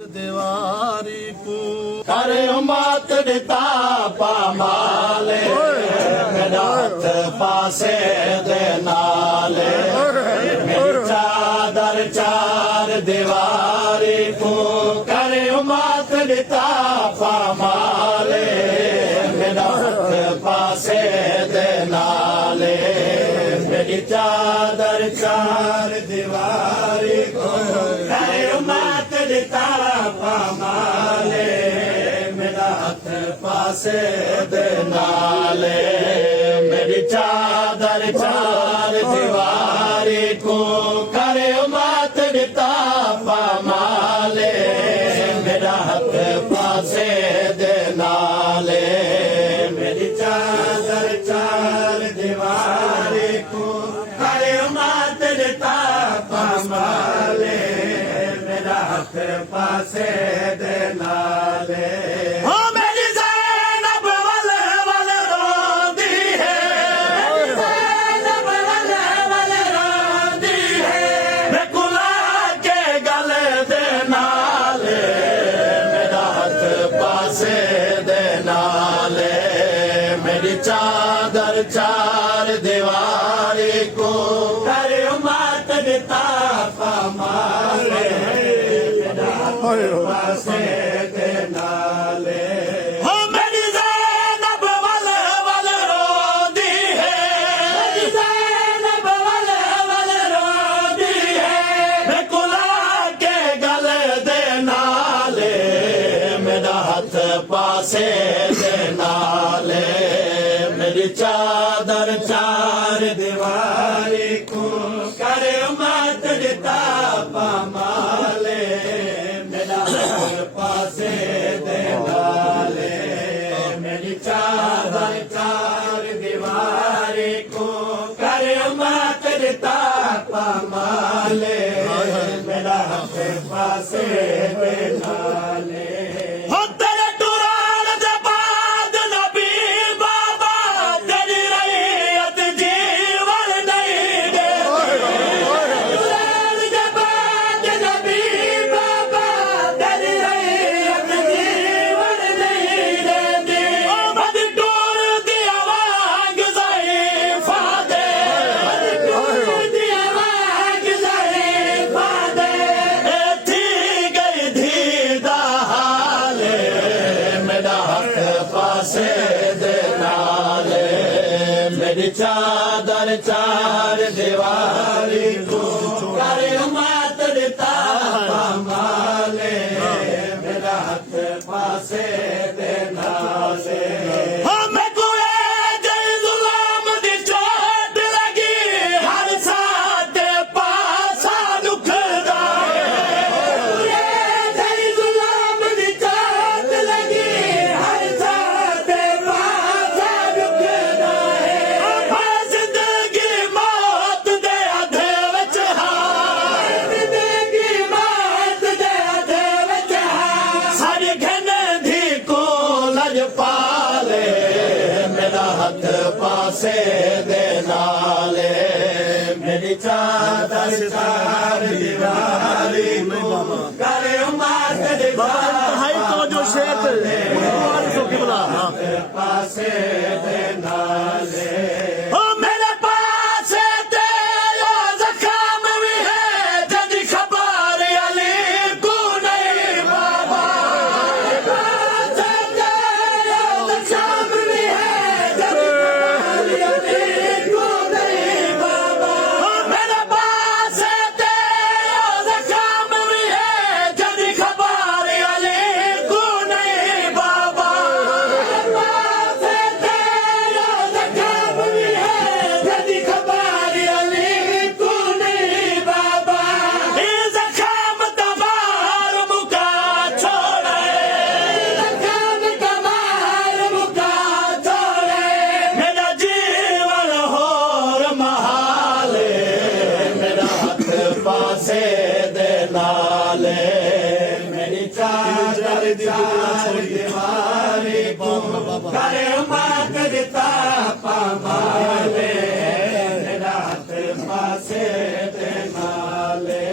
दीवारी को करे मात दिता पामाले मेरा हाथ पासे दे नाले मेरी चादर चार दीवारी को करे मात दिता पामाले मेरा हाथ पासे दे नाले मेरी चादर चार दीवारी को करे मात दिता पामाले मेरा हाथ पासे दे नाले मेरी चादर चार दीवारी को करे मात दिता पामाले मेरा हाथ पासे दे नाले मेरी चादर चार दीवारी को करे मात दिता पामाले मेरा हाथ पासे दे नाले चादर चार दीवारी को करे मात दिता पामाले मेरा हाथ पासे दे नाले हो मेरी ज़ैनब वल वल रोदी है मेरी ज़ैनब वल वल रोदी है मैं कुला के गले दे नाले मेरा हाथ पासे दे नाले मेरी चादर चार दीवारी को करे मात दिता पामाले मेरा हाथ पासे दे नाले मेरी चादर चार दीवारी को करे मात दिता पामाले मेरा हाथ पासे दे नाले मेरी चादर चार दीवारी को करे मात दिता पामाले मेरा हाथ पासे दे नाले पासे दे नाले मेरी चादर चार दीवारी को करे मात दिता पासे दे नाले मेरे पास तेरा ज़ख़म भी है जद खबर अली को नहीं बाबा पासे दे नाले मेरी चादर चार दीवारी को करे मात दिता पामाले मेरा हाथ पासे दे नाले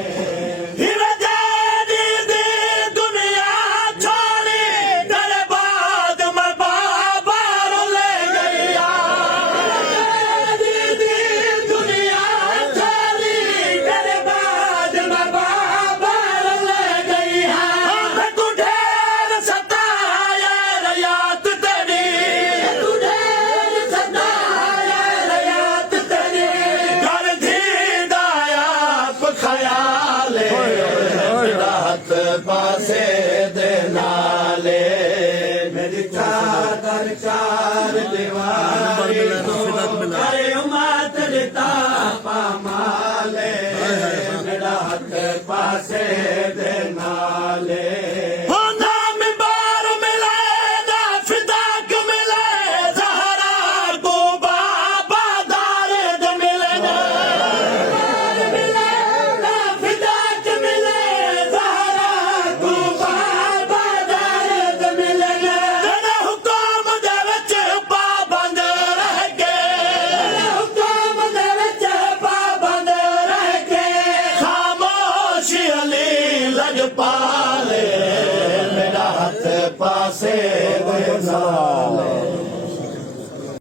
ਪਾਸੇ ਦੇ ਨਾਲੇ ਮੇਰੀ ਚਾਦਰ ਚਾਰ ਦੀਵਾਰੀ ਕਰੇ ਉਮਤ ਦਿੱਤਾ ਪਾਮਾਲੇ ਮੇਰਾ ਹੱਥ ਪਾਸੇ ਦੇ ਨਾਲੇ ਹੋ ਨਾਮ ਬਾਰ ਮਿਲੇ ਨਾ ਫਿਦਾਕ ਮਿਲੇ ਜ਼ਹਰਾ ਕੋ ਬਾਬਾ ਦਾਰਦ ਮਿਲੇ ਨਾ ਮਿਲੇ ਨਾ ਫਿਦਾਕ ਮਿਲੇ ਜ਼ਹਰਾ ਕੋ ਬਾਬਾ ਦਾਰਦ ਮਿਲੇ ਨਾ ਹੁਕਮ ਦੇ ਵਿੱਚ ਪਾਬੰਦ ਰਹਿ ਕੇ ਹੁਕਮ ਦੇ ਵਿੱਚ ਪਾਬੰਦ ਰਹਿ ਕੇ ਖਾਮੋਸ਼ ਅਲੀ ਲਜਪਾਲੇ ਮੇਰਾ ਹੱਥ ਪਾਸੇ